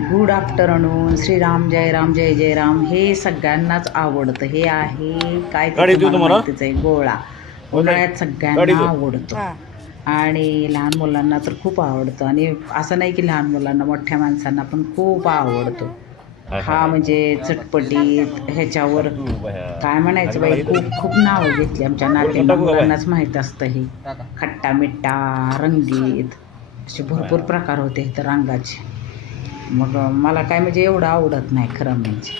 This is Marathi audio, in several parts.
Good afternoon. श्रीराम जय राम जय जय राम. हे सगळ्यांनाच आवडतं. हे आहे काय ते तुम्हाला माहितीच आहे, गोळा. उन्हाळ्यात सगळ्यांना आवडतो आणि लहान मुलांना तर खूप आवडतं. आणि असं नाही की लहान मुलांना, मोठ्या माणसांना पण खूप आवडतो. हा म्हणजे चटपटीत ह्याच्यावर काय म्हणायचं बाई, खूप खूप नावं घेतली. आमच्या नातींना मुलांनाच माहीत असतं. हे खट्टा मिठ्ठा रंगीत असे भरपूर प्रकार होते इथं रंगाचे. मग मला काय म्हणजे एवढं आवडत नाही खरं म्हणजे.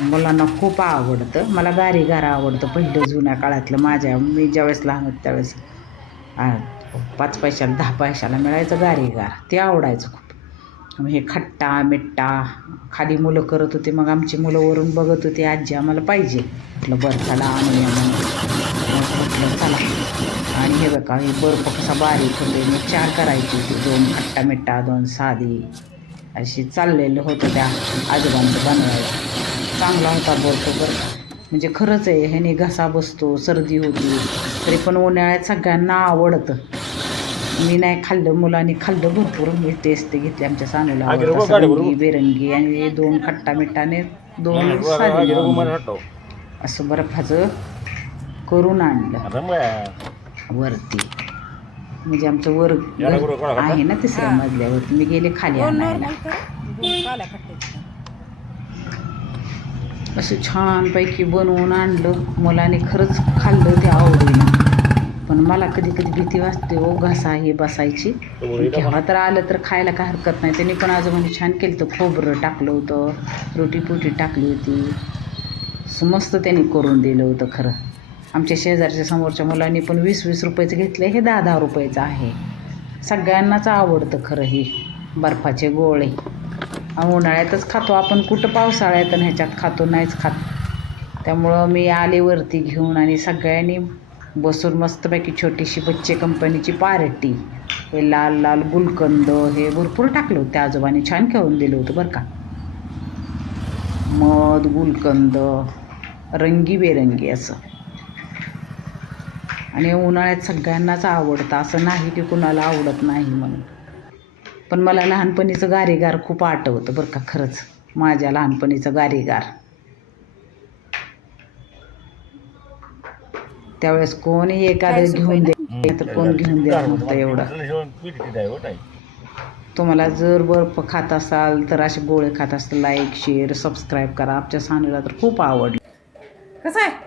मुलांना खूप आवडतं. मला गारीगार आवडतं, पहिलं जुन्या काळातलं. मी ज्यावेळेस लहान होते त्यावेळेस 5 पैशाला 10 पैशाला मिळायचं गारीगार, ते आवडायचं खूप. मग हे खट्टा मिठ्ठा खाली मुलं करत होते, मग आमची मुलं वरून बघत होती, आजी आम्हाला पाहिजे. म्हटलं बरं चला आणूया म्हणून. मग म्हटलं चला. आणि हे बघा, हे बर्फ कसा बारीक होते. मी 4 करायची होती, 2 खट्टा मिठ्ठा 2 साधी, अशी चाललेलं होतं त्या आजोबांचं बनवायचं. चांगला होता बर्फ बरं का. म्हणजे खरंच आहे, ह्याने घसा बसतो, सर्दी होती, तरी पण उन्हाळ्यात सगळ्यांना आवडतं. मी नाही खाल्लं, मुलांनी खाल्लं भरपूर. मी टेस्ट घेतली. आमच्या सानूला आवडतं रंगी बेरंगी, आणि 2 खट्टा मिठाने 2 साधी नॉर्मल असं बर्फाचं करून आणलं वरती. म्हणजे आमचं वर आहे ना 3ऱ्या मजल्यावरती. मी गेले खाली आणायला. असं छानपैकी बनवून आणलं. मुलाने खरंच खाल्लं ते आवडीनं. पण मला कधी कधी भीती वाटते हो, घसा हे बसायची. केव्हा तर आलं तर खायला काय हरकत नाही. त्यांनी पण आजोबांनी छान केलं होतं. खोबरं टाकलं होतं, रोटी पोटी टाकली होती, मस्त त्यांनी करून दिलं होतं खरं. आमच्या शेजारच्या समोरच्या मुलांनी पण 20-20 रुपयाचं घेतलं. हे 10-10 रुपयाचं आहे. सगळ्यांनाच आवडतं खरं हे बर्फाचे गोळे. उन्हाळ्यातच खातो आपण, कुठं पावसाळ्यात आणि ह्याच्यात खातो, नाहीच खात. त्यामुळं मी आले वरती घेऊन, आणि सगळ्यांनी बसून मस्तपैकी छोटीशी बच्चे कंपनीची पार्टी. हे लाल लाल गुलकंद हे भरपूर टाकलं होतं. त्या आजोबांनी छान खेळून दिलं होतं बरं का. मध गुलकंद रंगीबेरंगी असं. आणि उन्हाळ्यात सगळ्यांनाच आवडतं, असं नाही की कुणाला आवडत नाही म्हणून. पण मला लहानपणीचं गारीगार खूप आठवतं बरं का, खरंच माझ्या लहानपणीचं गारीगार. त्यावेळेस कोणी एखादं घेऊन दे तर कोण घेऊन देत नव्हतं एवढं. तुम्हाला जर बर्फ खात असाल तर, असे गोळे खात असाल, लाईक शेअर सबस्क्राईब करा. आमच्या सानूला तर खूप आवडलं. कसं आहे